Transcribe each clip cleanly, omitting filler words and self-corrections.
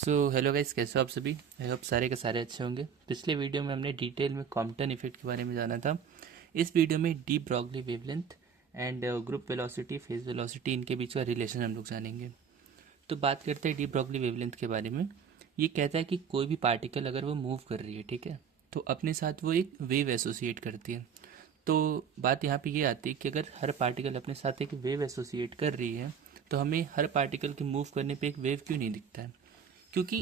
Hello guys, कैसे हो आप सभी। आई होप सारे के सारे अच्छे होंगे। पिछले वीडियो में हमने डिटेल में कॉम्पटन इफेक्ट के बारे में जाना था। इस वीडियो में D Broglie wavelength and group velocity, phase velocity, इनके बीच का रिलेशन हम लोग जानेंगे। तो बात करते हैं डी ब्रॉगली वेवलेंथ के बारे में। ये कहता है कि कोई भी पार्टिकल अगर वो मूव कर रही है, ठीक है, तो अपने साथ वो एक वेव एसोसिएट करती है। तो बात यहाँ पे ये आती है कि अगर हर पार्टिकल अपने साथ एक वेव एसोसिएट कर रही है, तो हमें हर पार्टिकल के मूव करने पे एक वेव क्यों नहीं दिखता है? क्योंकि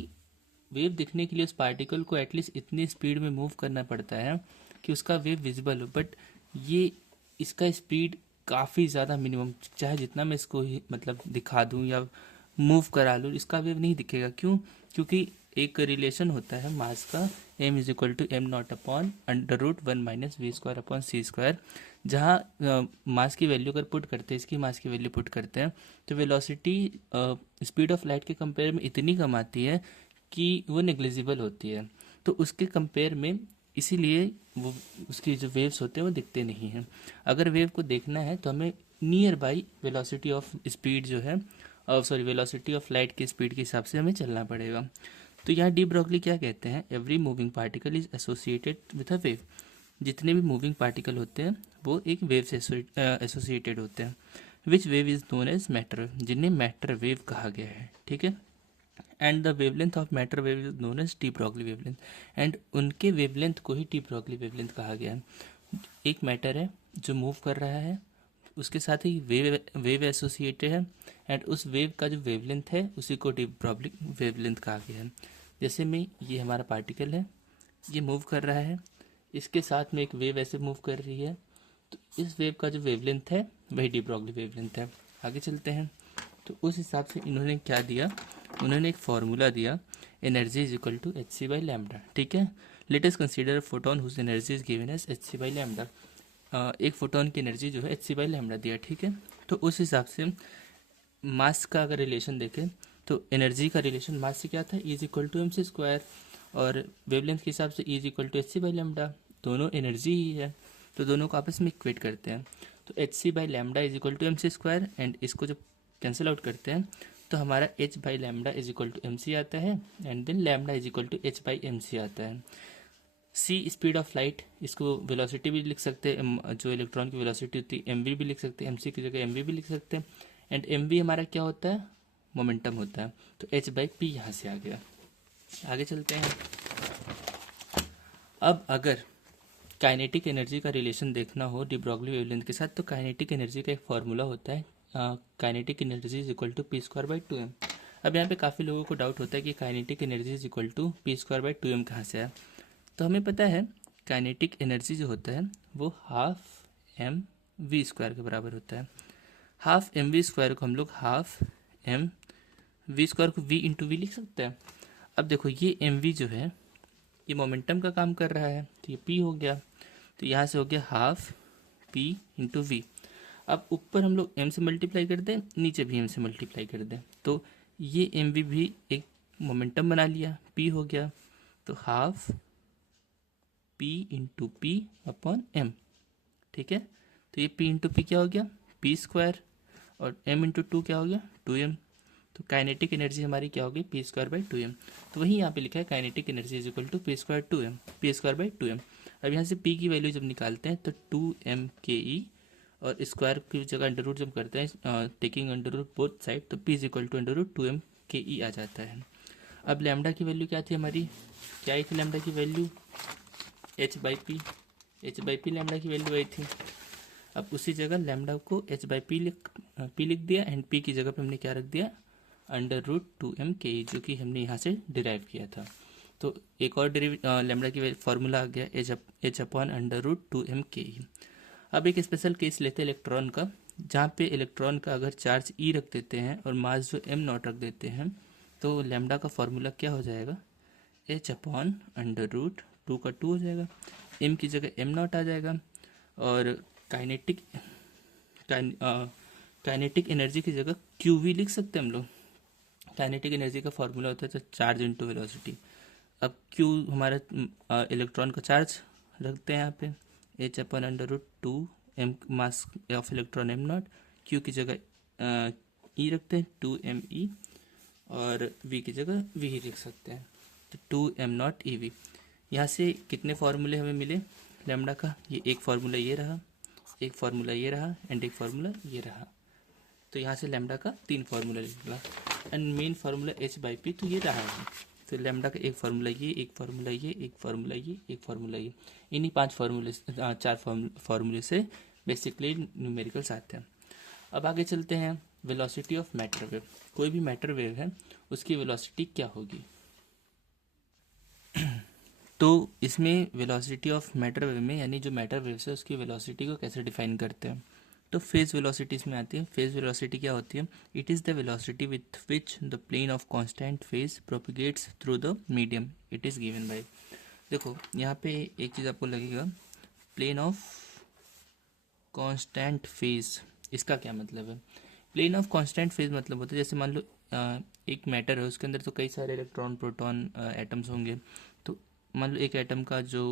वेव दिखने के लिए उस पार्टिकल को एटलीस्ट इतनी स्पीड में मूव करना पड़ता है कि उसका वेव विजिबल हो। बट ये इसका स्पीड काफ़ी ज़्यादा मिनिमम, चाहे जितना मैं इसको मतलब दिखा दूँ या मूव करा लूँ, इसका वेव नहीं दिखेगा। क्यों? क्योंकि एक रिलेशन होता है मास का, m is equal to m not upon under root one minus v square upon c square. जहाँ मास की वैल्यू अगर पुट करते हैं, इसकी मास की वैल्यू पुट करते हैं, तो वेलोसिटी स्पीड ऑफ लाइट के कंपेयर में इतनी कम आती है कि वो नेग्लिजिबल होती है। तो उसके कंपेयर में इसीलिए वो उसकी जो वेव्स होते हैं वो दिखते नहीं हैं। अगर वेव को देखना है तो हमें near by velocity of speed जो है, सॉरी, वेलोसिटी ऑफ लाइट की स्पीड के हिसाब से हमें चलना पड़ेगा। तो यहाँ डी ब्रॉगली क्या कहते हैं? Every moving particle is associated with a wave. जितने भी मूविंग पार्टिकल होते हैं वो एक वेव से एसोसिएटेड होते हैं। Which wave is known as matter, जिन्हें मैटर वेव कहा गया है, ठीक है। And the wavelength of matter wave is known as de Broglie wavelength. And उनके वेवलेंथ को ही डी ब्रॉगली वेवलेंथ कहा गया है। एक मैटर है जो मूव कर रहा है, उसके साथ ही वेव वेव एसोसिएटेड है, एंड उस वेव का जो वेवलेंथ है उसी को डी ब्रॉगली वेवलेंथ कहा गया है। जैसे में ये हमारा पार्टिकल है, ये मूव कर रहा है, इसके साथ में एक वेव ऐसे मूव कर रही है, तो इस वेव का जो वेवलेंथ है वही डी ब्रॉगली वेवलेंथ है। आगे चलते हैं। तो उस हिसाब से इन्होंने क्या दिया, उन्होंने एक फार्मूला दिया, energy is equal to h c by lambda, ठीक है। Let us consider photon whose energy is given as h c by lambda. एक फोटोन की एनर्जी जो है एच सी बाई लैम्डा दिया, ठीक है। तो उस हिसाब से मास का अगर रिलेशन देखें तो एनर्जी का रिलेशन मास से क्या था, is equal to m c square, और वेवलेंथ के हिसाब से is equal to h c by lambda. दोनों एनर्जी ही है, तो दोनों को आपस में इक्वेट करते हैं। तो h c by lambda is equal to m c square, and इसको जब कैंसिल आउट करते हैं तो हमारा h by lambda is equal to m c आता है, and then lambda is equal to h by m c आता है। सी स्पीड ऑफ लाइट, इसको वेलोसिटी भी लिख सकते हैं, जो इलेक्ट्रॉन की वेलोसिटी होती है एम वी भी लिख सकते हैं, एम सी की जगह एम वी भी लिख सकते हैं। एंड एम वी हमारा क्या होता है? मोमेंटम होता है। तो एच बाई पी यहाँ से आ गया। आगे चलते हैं। अब अगर काइनेटिक एनर्जी का रिलेशन देखना हो डी ब्रॉगली वेवलेंथ के साथ, तो काइनेटिक एनर्जी का एक फार्मूला होता है, kinetic energy is equal to p square by two m. अब यहाँ पे काफ़ी लोगों को डाउट होता है कि kinetic energy is equal to p square by two m कहाँ से आया। तो हमें पता है काइनेटिक एनर्जी जो होता है वो हाफ एम वी स्क्वायर के बराबर होता है। हाफ एम वी स्क्वायर को हम लोग हाफ एम वी स्क्वायर को वी इंटू वी लिख सकते हैं। अब देखो, ये एम वी जो है ये मोमेंटम का काम कर रहा है, तो ये पी हो गया, तो यहाँ से हो गया हाफ पी इंटू वी। अब ऊपर हम लोग एम से मल्टीप्लाई कर दें, नीचे भी एम से मल्टीप्लाई कर दें, तो ये एम वी भी एक मोमेंटम बना लिया, पी हो गया, तो half p into p upon m, ठीक है। तो ये पी इंटू पी क्या हो गया? पी स्क्वायर, और एम इंटू टू क्या हो गया? Two m. तो काइनेटिक एनर्जी हमारी क्या होगी? P square by two m. तो वही यहाँ पे लिखा है, kinetic energy is equal to p square two m, p square by two m. अब यहाँ से पी की वैल्यू जब निकालते हैं तो टू एम के ई, और स्क्वायर की जगह अंडर रूट जब करते हैं, taking under root both side, तो p is equal to under root two m के ई आ जाता है। अब लैम्डा की वैल्यू क्या थी हमारी? क्या आई थी लैम्डा की value? H by P, H by P lambda की वैल्यू आई थी। अब उसी जगह लैम्डा को एच बाई पी लिख दिया, एंड पी की जगह पे हमने क्या रख दिया? अंडर रूट टू एम के ई, जो कि हमने यहाँ से डिराइव किया था। तो एक और लैम्डा की फॉर्मूला आ गया, h upon under root two m के ई। अब एक स्पेशल केस लेते हैं इलेक्ट्रॉन का, जहाँ पे इलेक्ट्रॉन का अगर चार्ज ई रख देते हैं और मास जो एम नॉट रख देते हैं, तो लैम्डा का फॉर्मूला क्या हो जाएगा? H upon under root two का टू हो जाएगा, एम की जगह एम नॉट आ जाएगा, और काइनेटिक काइनेटिक एनर्जी की जगह क्यू वी लिख सकते हैं हम लोग। काइनेटिक एनर्जी का फॉर्मूला होता है तो चार्ज इनटू वेलोसिटी। अब क्यू हमारा इलेक्ट्रॉन का चार्ज रखते हैं यहाँ पे, h upon under root two m mass of electron m not, q की जगह ई रखते हैं टू एम ई, और v की जगह v ही लिख सकते हैं। तो 2m0 ev। यहाँ से कितने फार्मूले हमें मिले लैम्डा का? ये एक फार्मूला ये रहा, एक फार्मूला ये रहा एंड एक फार्मूला ये रहा। तो यहाँ से लैम्डा का 3 फार्मूला निकला एंड मेन फार्मूला h/p तो ये रहा है। तो लैम्डा का एक फार्मूला ये, एक फार्मूला ये, एक फार्मूला ये, एक फार्मूला ये, इन्हीं 5 फार्मूले 4 फार्मूले से बेसिकली न्यूमेरिकल्स आते हैं। अब आगे चलते हैं, वेलोसिटी ऑफ मैटर वेव। कोई भी मैटर वेव है उसकी वेलोसिटी क्या होगी? तो इसमें वेलोसिटी ऑफ मैटर वेव में, यानी जो मैटर वेव है उसकी वेलोसिटी को कैसे डिफाइन करते हैं? तो फेज वेलोसिटी इसमें आती है। फेज वेलोसिटी क्या होती है? It is the velocity with which the plane of constant phase propagates through the medium it is given by. देखो यहाँ पे एक चीज़ आपको लगेगा, प्लेन ऑफ कांस्टेंट फेज, इसका क्या मतलब है? प्लेन ऑफ कांस्टेंट फेज मतलब होता है, जैसे मान लो एक मैटर है, उसके अंदर तो कई सारे इलेक्ट्रॉन प्रोटॉन एटम्स होंगे। तो मान लो एक एटम का जो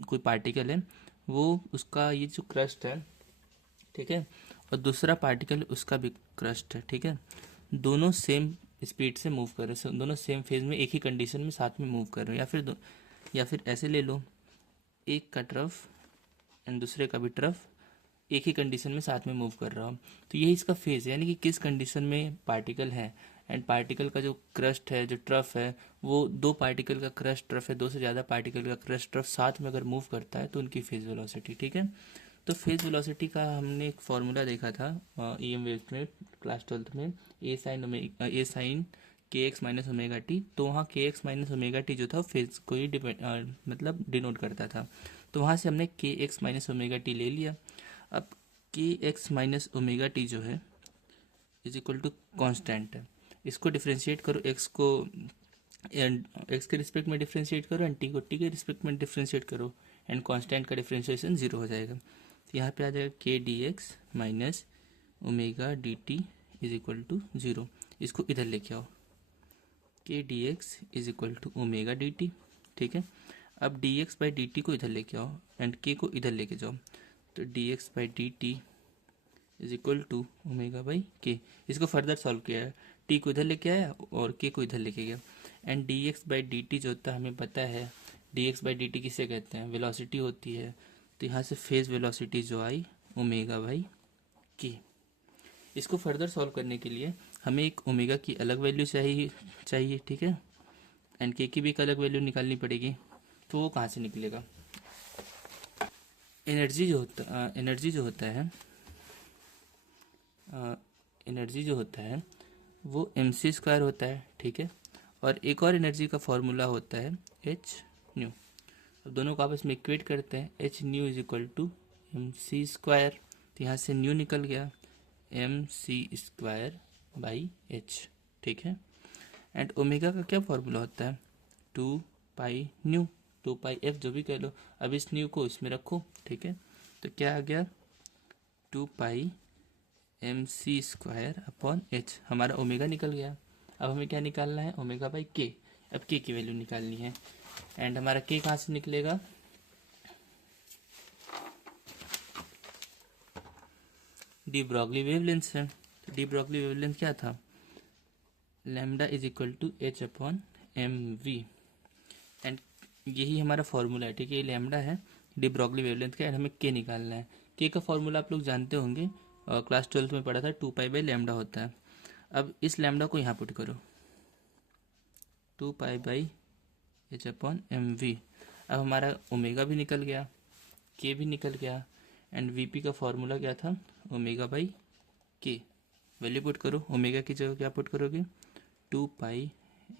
कोई पार्टिकल है वो, उसका ये जो क्रस्ट है, ठीक है, और दूसरा पार्टिकल उसका भी क्रस्ट है, ठीक है, दोनों सेम स्पीड से मूव कर रहे हैं, दोनों सेम फेज में एक ही कंडीशन में साथ में मूव कर रहे हैं। या फिर ऐसे ले लो, एक का तरफ एंड दूसरे का भी तरफ एक ही कंडीशन में साथ में मूव कर रहा हूँ। तो यही इसका फेज है, यानी कि किस कंडीशन में पार्टिकल है एंड पार्टिकल का जो क्रस्ट है, जो ट्रफ है, वो दो पार्टिकल का क्रस्ट ट्रफ है, दो से ज़्यादा पार्टिकल का क्रस्ट ट्रफ साथ में अगर मूव करता है तो उनकी फेज वेलोसिटी, ठीक है। तो फेज वेलोसिटी का हमने एक फॉर्मूला देखा था EM वेव्स में क्लास 12th में, ए साइन के एक्स माइनस ओमेगा टी। तो वहाँ के एक्स माइनस ओमेगा टी जो था फेज को ही मतलब डिनोट करता था। तो वहाँ से हमने के एक्स माइनस ओमेगा टी ले लिया। अब के एक्स माइनस ओमेगा टी जो है इज इक्वल टू कॉन्स्टेंट है। इसको डिफ्रेंशिएट करो, एक्स को एक्स के रिस्पेक्ट में डिफ्रेंशिएट करो एंड टी को टी के रिस्पेक्ट में डिफ्रेंशिएट करो एंड कांस्टेंट का डिफ्रेंशिएशन 0 हो जाएगा। तो यहाँ पे आ जाएगा k d x minus omega d t is equal to 0। इसको इधर लेके आओ, k d x is equal to omega d t, ठीक है। अब d x by d t को इधर लेके आओ एंड के को इधर लेके जाओ। तो d x by d t is equal to omega by k. इसको फर्दर सॉल्व किया है, टी को इधर लेके आया और के को इधर लेके गया and D x by d T जो होता है हमें पता है, D x by d T किसे कहते हैं? वेलोसिटी होती है। तो यहाँ से फेज वेलोसिटी जो आई ओमेगा बाई के। इसको फर्दर सॉल्व करने के लिए हमें एक ओमेगा की अलग वैल्यू चाहिए, ठीक है, एंड के की भी एक अलग वैल्यू निकालनी पड़ेगी। तो वो कहाँ से निकलेगा? एनर्जी जो होता है वो mc² होता है, ठीक है। और एक और एनर्जी का फॉर्मूला होता है h न्यू। अब दोनों को आपस में इक्वेट करते हैं, h nu is equal to mc²। तो यहाँ से न्यू निकल गया mc² बाई h, ठीक है। एंड ओमेगा का क्या फॉर्मूला होता है? 2 पाई न्यू, 2 पाई f जो भी कह लो। अब इस न्यू को इसमें रखो, ठीक है। तो क्या आ गया? 2 पाई mc² अपॉन h। हमारा ओमेगा निकल गया। अब हमें क्या निकालना है? ओमेगा बाई के। अब के की वैल्यू निकालनी है एंड हमारा के कहाँ से निकलेगा? डी ब्रॉगली वेवलेंथ से। तो डी ब्रॉगली वेवलेंथ क्या था? Lambda is equal to h upon m v and यही हमारा फॉर्मूला है, ठीक है। ये लैम्डा है डी ब्रॉगली वेवलेंथ का एंड हमें के निकालना है। के का फॉर्मूला आप लोग जानते होंगे, क्लास 12th में पढ़ा था, 2 पाई बाई लैम्डा होता है। अब इस लैम्डा को यहाँ पुट करो, 2 pi by h upon m v. अब हमारा ओमेगा भी निकल गया, के भी निकल गया एंड वी पी का फॉर्मूला क्या था? ओमेगा बाई के। वैल्यू पुट करो, ओमेगा की जगह क्या पुट करोगे? 2 पाई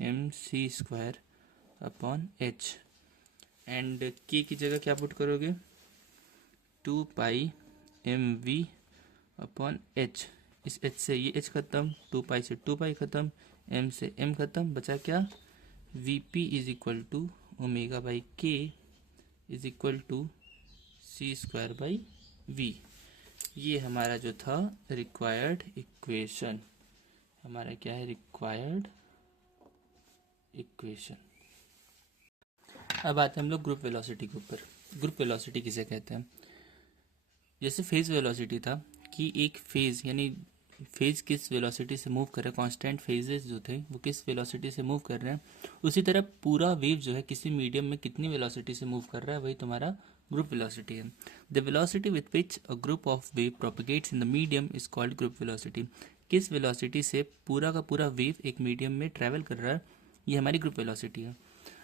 mc² अपॉन h एंड के की जगह क्या पुट करोगे? 2 पाई mv अपॉन h। इस h से ये h खत्म, 2 पाई से 2 पाई खत्म, m से m खत्म, बचा क्या? vp is equal to omega by k is equal to c² बाई v। ये हमारा जो था रिक्वायर्ड इक्वेशन, हमारा क्या है? Required equation. अब आते हैं हम लोग ग्रुप वेलोसिटी के ऊपर। ग्रुप वेलोसिटी किसे कहते हैं? जैसे फेज वेलोसिटी था कि एक फेज यानी फेज किस वेलोसिटी से मूव कर रहा है, कांस्टेंट फेजेस जो थे वो किस वेलोसिटी से मूव कर रहे हैं, उसी तरह पूरा वेव जो है किसी मीडियम में कितनी वेलोसिटी से मूव कर रहा है, वही तुम्हारा ग्रुप वेलोसिटी है। The velocity with which a group of wave propagates in the medium is called group velocity. किस वेलोसिटी से पूरा का पूरा वेव एक मीडियम में ट्रैवल कर रहा है, ये हमारी ग्रुप वेलोसिटी है।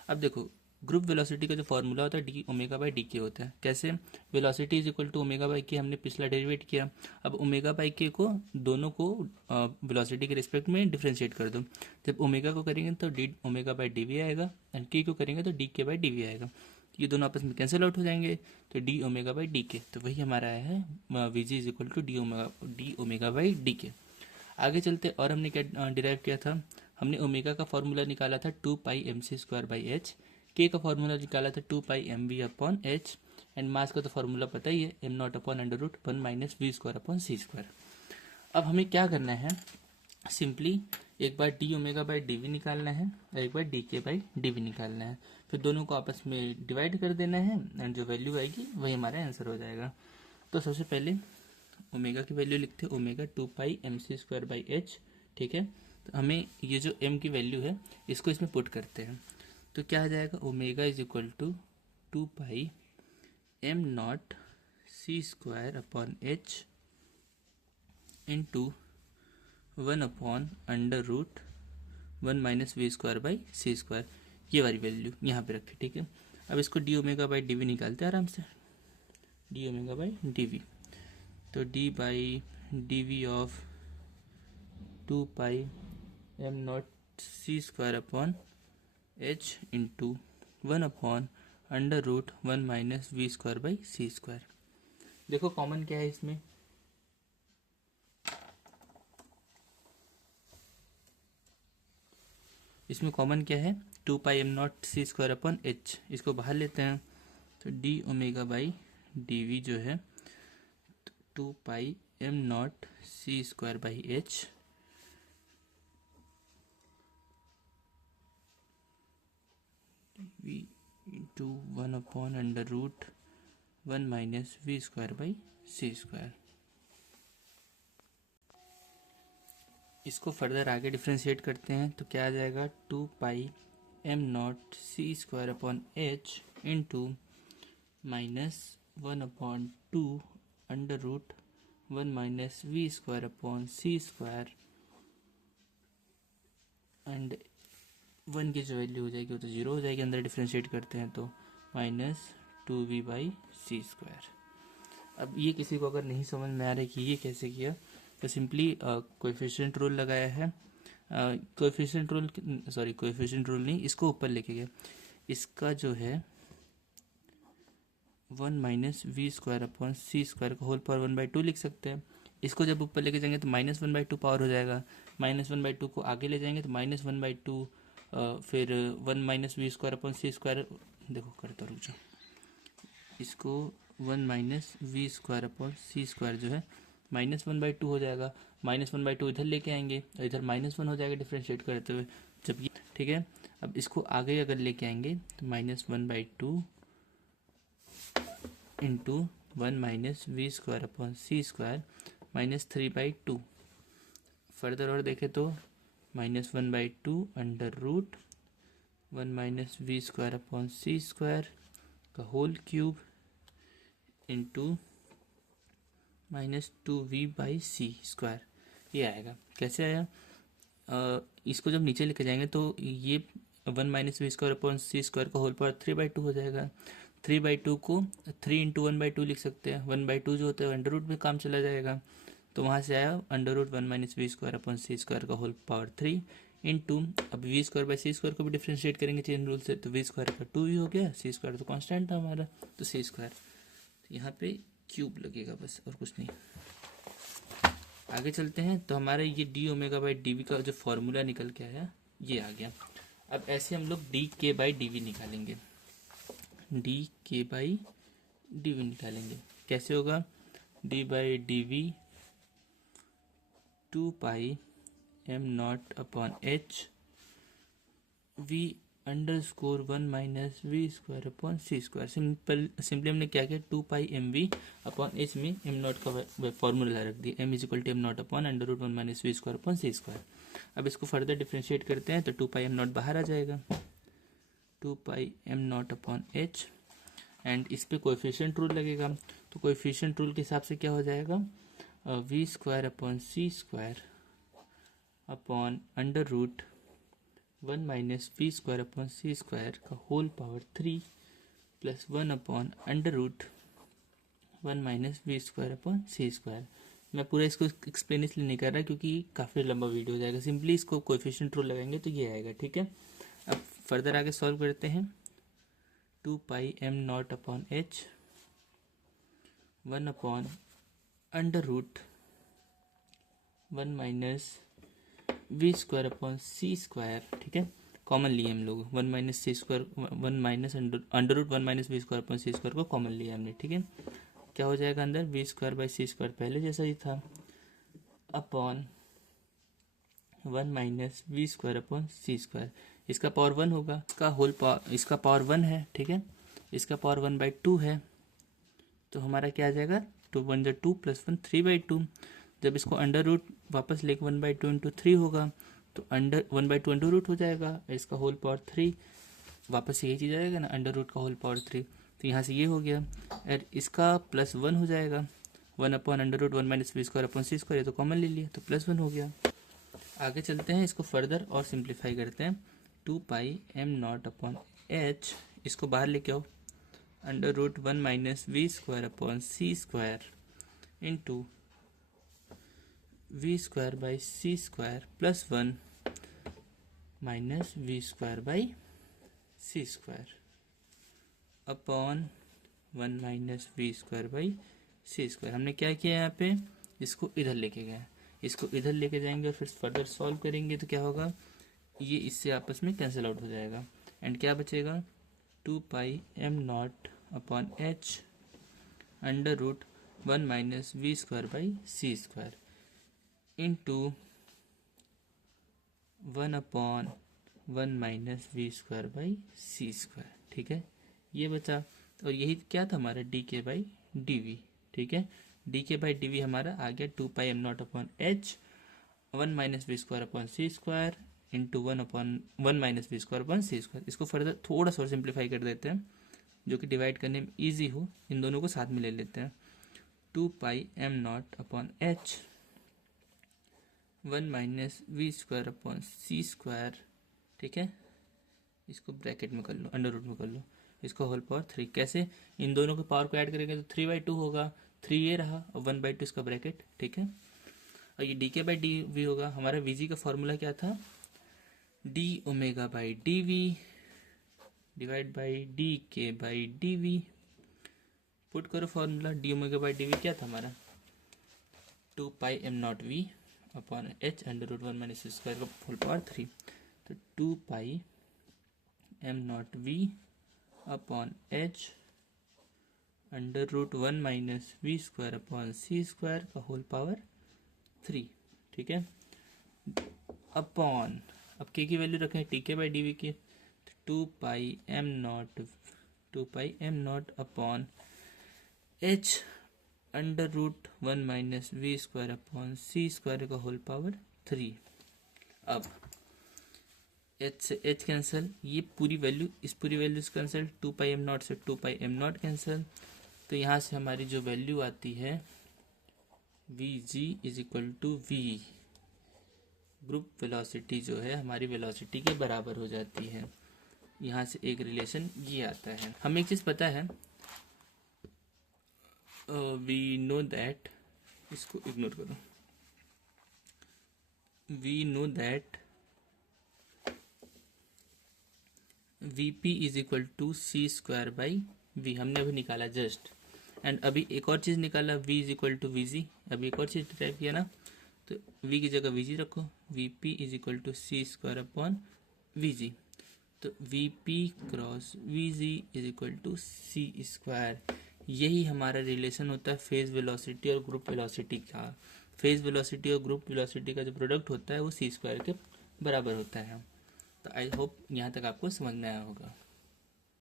अब देखो, ग्रुप वेलोसिटी का जो फॉर्मूला होता है डी ओमेगा बाई डी के होता है। कैसे? Velocity is equal to omega by k, हमने पिछला डेरिवेट किया। अब ओमेगा बाई के को दोनों को वेलोसिटी के रिस्पेक्ट में डिफ्रेंशिएट कर दो। जब ओमेगा को करेंगे तो d omega by d v आएगा, एंड के को करेंगे तो D k by d v आएगा। ये दोनों आपस में कैंसिल आउट हो जाएंगे, तो डी ओमेगा बाई डी के, तो वही हमारा आया है v g is equal to d omega by d k. आगे चलते और हमने क्या डिराइव किया था, हमने ओमेगा का फॉर्मूला निकाला था 2 pi m c square by h, k का फॉर्मूला निकाला था 2 pi m v upon h, and mass का तो फॉर्मूला पता ही है m not upon under root 1 minus v square upon c square. अब हमें क्या करना है, सिंपली एक बार d omega by d v निकालना है और एक बार d k by d v निकालना है, फिर दोनों को आपस में डिवाइड कर देना है, एंड जो वैल्यू आएगी वही हमारा आंसर हो जाएगा। तो सबसे पहले ओमेगा की वैल्यू लिखते हैं, omega 2 pi m c square by h, ठीक है। तो हमें ये जो एम की वैल्यू है इसको इसमें पुट करते हैं, तो क्या आ जाएगा, omega is equal to 2 pi m not c square upon h into 1 upon under root 1 minus v square by c square. ये वाली वैल्यू यहाँ पे रखी, ठीक है। अब इसको d omega by d v निकालते हैं आराम से, d omega by d v, तो d by d v of 2 pi m not c square upon h into 1 upon under root 1 minus v square by c square. देखो common क्या है इसमें, इसमें कॉमन क्या है, 2 pi m not c square upon h, इसको बाहर लेते हैं, तो d omega by d we जो है 2 pi m not c square by h v into 1 upon under root 1 minus v square by c square. इसको फर्दर आगे differentiate करते हैं तो क्या आ जाएगा, 2 pi m not c square upon h into minus 1 upon 2 under root 1 minus v square upon c square, and 1 की जो वैल्यू हो जाएगी वो तो 0 हो जाएगी, अंदर डिफ्रेंशिएट करते हैं तो minus 2v by c square. अब ये किसी को अगर नहीं समझ में आ रहा है कि ये कैसे किया, तो सिंपली कोएफिशिएंट रूल लगाया है, coefficient rule sorry coefficient rule नहीं, इसको ऊपर लेके गया, इसका जो है 1 minus v square upon c square का होल पावर 1/2 लिख सकते हैं। इसको जब ऊपर लेके जाएंगे तो -1/2 पावर हो जाएगा, -1/2 को आगे ले जाएंगे तो -1/2, फिर 1 minus v square upon c square, देखो करता रुक जाओ, इसको 1 minus v square upon c square जो है -1/2 हो जाएगा, -1/2 इधर लेके आएंगे और इधर -1 हो जाएगा डिफ्रेंशिएट करते हुए जब ये, ठीक है। अब इसको आगे अगर लेके आएंगे तो -1/2 into 1 minus v square upon c square -3/2, further और देखें तो -1/2 under root 1 minus v square upon c square का whole cube into -2v by c square, ये आएगा। कैसे आया, इसको जब नीचे लेके जाएंगे तो ये 1 minus v square upon c square का होल पावर 3/2 हो जाएगा। 3/2 को 3 इंटू 1/2 लिख सकते हैं, 1/2 जो होता है अंडर रूट में काम चला जाएगा, तो वहाँ से आया under root 1 minus v square upon c square का होल पावर 3 इंटू, अब v square by c square को भी डिफ्रेंशिएट करेंगे चेन रूल से, तो वी स्क्वायर का 2 ही हो गया, सी स्क्वायर तो कांस्टेंट था हमारा, तो सी स्क्वायर, यहाँ पे क्यूब लगेगा बस और कुछ नहीं। आगे चलते हैं तो हमारा ये d omega by d v का जो फॉर्मूला निकल के आया ये आ गया। अब ऐसे हम लोग d k by d v निकालेंगे, d k by d v निकालेंगे, कैसे होगा, d by d v 2 pi m not upon h v _1 minus v square upon c square. Simply हमने क्या किया, 2πmv अपॉन एच में एम नॉट का formula रख दिया, m is equal to m not upon √1 minus v square upon c square. अब इसको further differentiate करते हैं तो 2πm नॉट बाहर आ जाएगा, 2πm not upon h, and इस पे कोएफिशिएंट रूल लगेगा। तो कोएफिशिएंट रूल के हिसाब से क्या हो जाएगा, v square upon c square upon √1 minus v square upon c square का whole power 3 plus 1 upon √1 minus v square upon c square. मैं पूरा इसको एक्सप्लेन इसलिए नहीं कर रहा क्योंकि काफ़ी लंबा वीडियो हो जाएगा, सिंपली इसको कोएफिशिएंट रूल लगाएंगे तो ये आएगा, ठीक है। अब फर्दर आगे सॉल्व करते हैं, 2πm not upon h 1 upon √1 minus v square upon c square, ठीक है, कॉमन लिए हम लोग 1 minus c square, 1 minus √1 minus v square upon c square को कॉमन लिया हमने, ठीक है। क्या हो जाएगा अंदर, v square by c square पहले जैसा ही था, upon 1 minus v square upon c square. इसका पावर 1 होगा, इसका पावर 1 है, ठीक है, इसका पावर 1/2 है, तो हमारा क्या आ जाएगा, 2 1 2 प्लस 1 3/2। जब इसको अंडर रूट वापस लेके 1/2 इंटू 3 होगा तो 1/2 अंडर रूट हो जाएगा, इसका होल पावर 3, वापस यही चीज़ आएगा ना, अंडर रूट का होल पावर 3, तो यहाँ से ये हो गया, और इसका प्लस 1 हो जाएगा, 1 upon √1 minus v square upon c square, ये तो कॉमन ले लिया तो +1 हो गया। आगे चलते हैं, इसको फर्दर और सिंप्लीफाई करते हैं, 2πm नॉट अपॉन एच, इसको बाहर लेके आओ, √1 minus v square upon c square into v square by c square plus 1 minus v square by c square upon 1 minus v square by c square. हमने क्या किया यहाँ पे, इसको इधर लेके गए, इसको इधर लेके जाएंगे और फिर फर्दर सॉल्व करेंगे तो क्या होगा, ये इससे आपस में कैंसिल आउट हो जाएगा, एंड क्या बचेगा, 2πm not upon h √1 minus v square by c square into 1 upon 1 minus v square by c square, ठीक है, ये बचा। और यही क्या था हमारा, D k by d we, ठीक है, D k by d we हमारा आ गया 2πm not upon h 1 minus v square upon c square into 1 upon 1 minus v square upon c square. इसको फर्दर थोड़ा सा और सिंप्लीफाई कर देते हैं जो कि डिवाइड करने में ईजी हो, इन दोनों को साथ में ले लेते हैं, 2πm not upon h 1 minus v square upon c square, ठीक है, इसको ब्रैकेट में कर लो, अंडर रूट में कर लो, इसको होल पावर 3, कैसे, इन दोनों के पावर को ऐड करेंगे तो 3/2 होगा, 3 ये रहा और 1/2 इसका ब्रैकेट, ठीक है। और ये D k by d we होगा, हमारा वीजी का फॉर्मूला क्या था, d omega by d v divide by d k by d v, put करो formula, d omega by d v क्या था हमारा, 2πm not v upon h √1 minus square का होल पावर 3, तो 2πm not v upon h √1 minus v square upon c square का whole power 3, ठीक है, upon, अब के की वैल्यू रखें टी के बाई डी वी की, तो 2πm not upon h √1 minus v square upon c square का होल पावर 3। अब एच से एच कैंसिल, ये पूरी वैल्यू इस पूरी वैल्यू से कैंसिल, 2πm नॉट से 2πm नॉट कैंसिल, तो यहाँ से हमारी जो वैल्यू आती है v g is equal to v, group velocity जो है हमारी वेलोसिटी के बराबर हो जाती है। यहाँ से एक रिलेशन ये आता है। हमें एक चीज़ पता है, वी नो दैट, इसको इग्नोर करो, we know that v p is equal to c square by v, हमने अभी निकाला जस्ट, एंड अभी एक और चीज़ निकाला, v is equal to v g, अभी एक और चीज़ टाइप किया ना, तो v की जगह वी जी रखो, v p is equal to c square upon v g, तो v p cross v g is equal to c square. यही हमारा रिलेशन होता है फेज वेलोसिटी और ग्रुप वेलोसिटी का। फेज वेलोसिटी और ग्रुप वेलोसिटी का जो प्रोडक्ट होता है वो सी स्क्वायर के बराबर होता है। तो आई होप यहाँ तक आपको समझ में आया होगा।